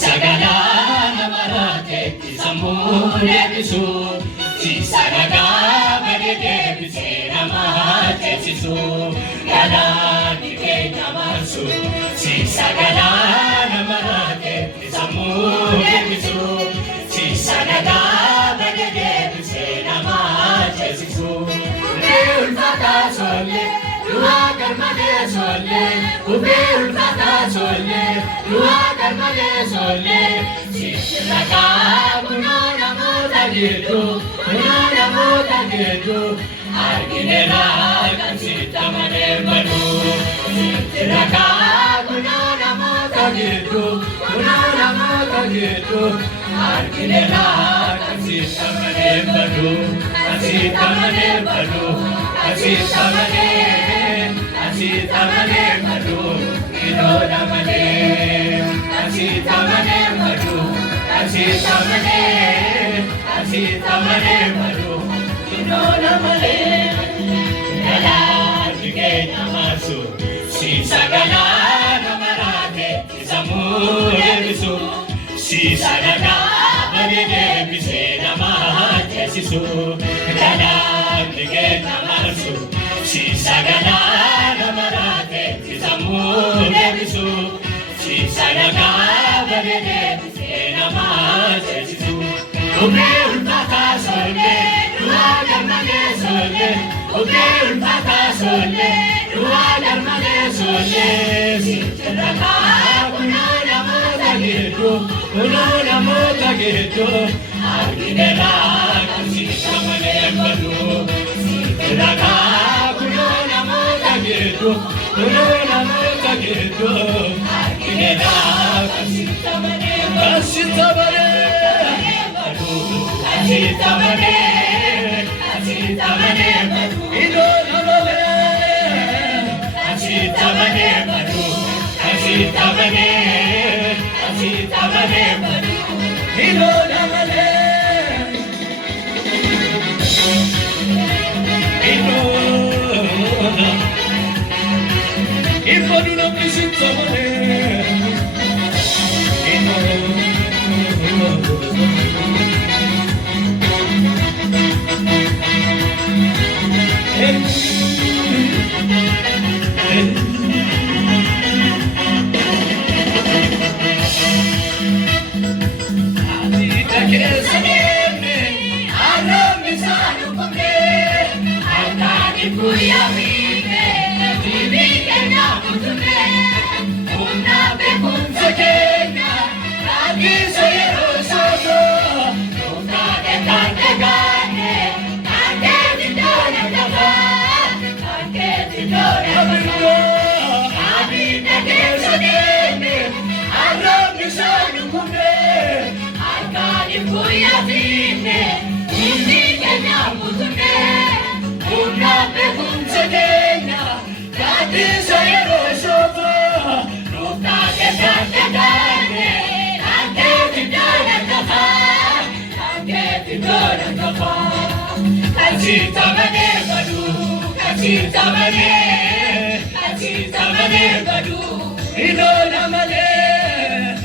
Sagalaan namarate samune bisu sisaraga bagede bisera mahate sisu galani ke namasu sisagalaan namarate samune bisu sisaraga bagede bisera mahate sisu ul fata sole Dua karmane sole, ubir fata sole, dua karmane sole. Siraka kuno namo tagidu, arginera kansita mane manu. Siraka kuno namo tagidu, arginera kansita mane manu, kansita mane manu, kansita mane. Asita mane madu, idola mane. Asita mane madu, asita mane madu, idola mane. Gala dige namasu, si sagala namarate, samure bisu, si sagala baride bise namate sisu. Gala dige namasu, si sagala namarate samune bisu si sagala baride bise namate sisu ubir fata sole dua garmane sole ubir fata sole dua garmane sole si sagala kuno namo tagidu arginera kansita mane manu si sagala Tagidu, arginera kasita mane, kasita mane, idola mane, kasita mane, idola mane, Ipodu na kisita mane, kasita mane madu, kasita mane madu, idola mane,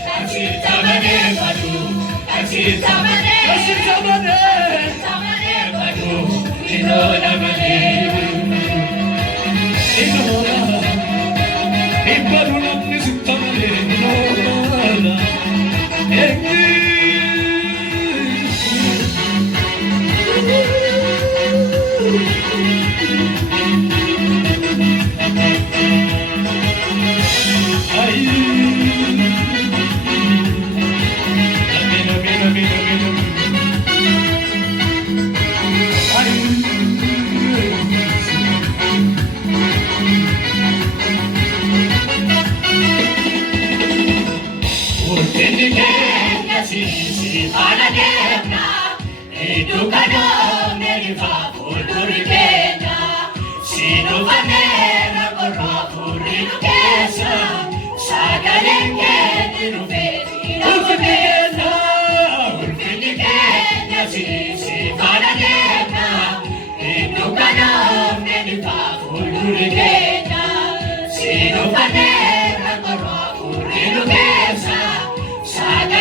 kasita mane madu, kasita mane madu, idola mane, idola, ipodu na kisita mane, idola, Sino panera, corro, currido, mesa, saga.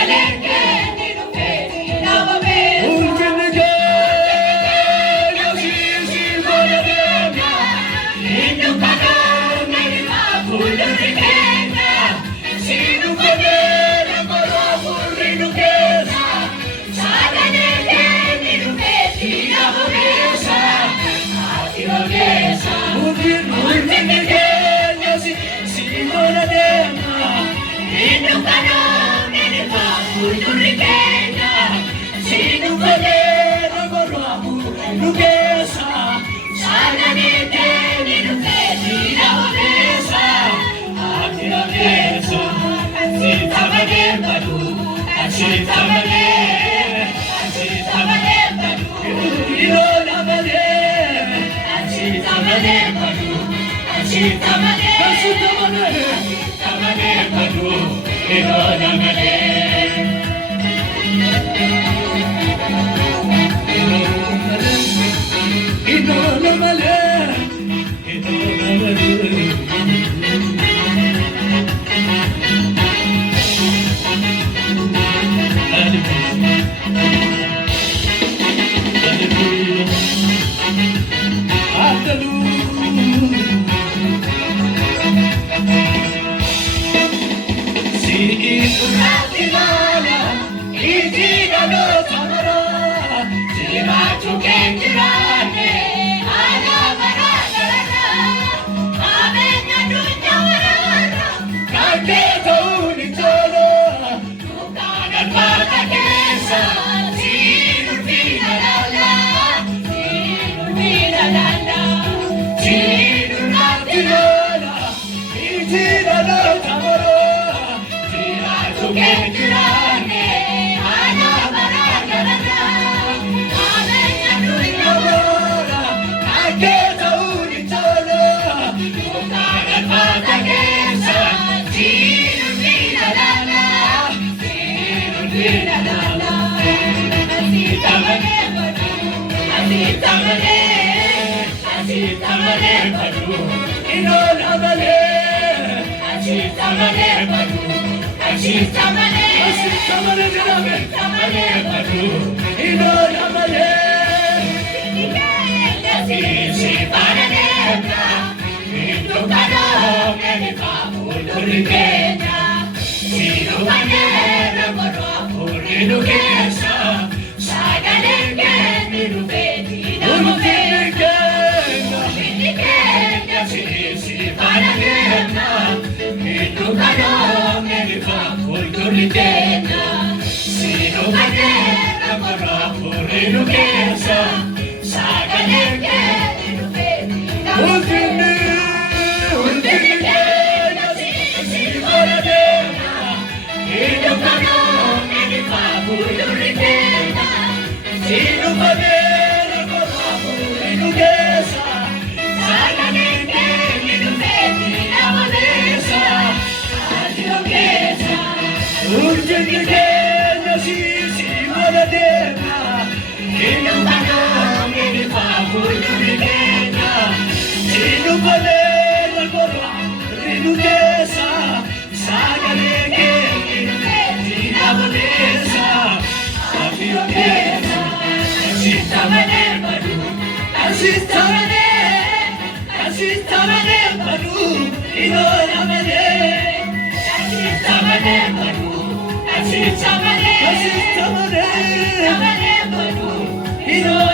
Hero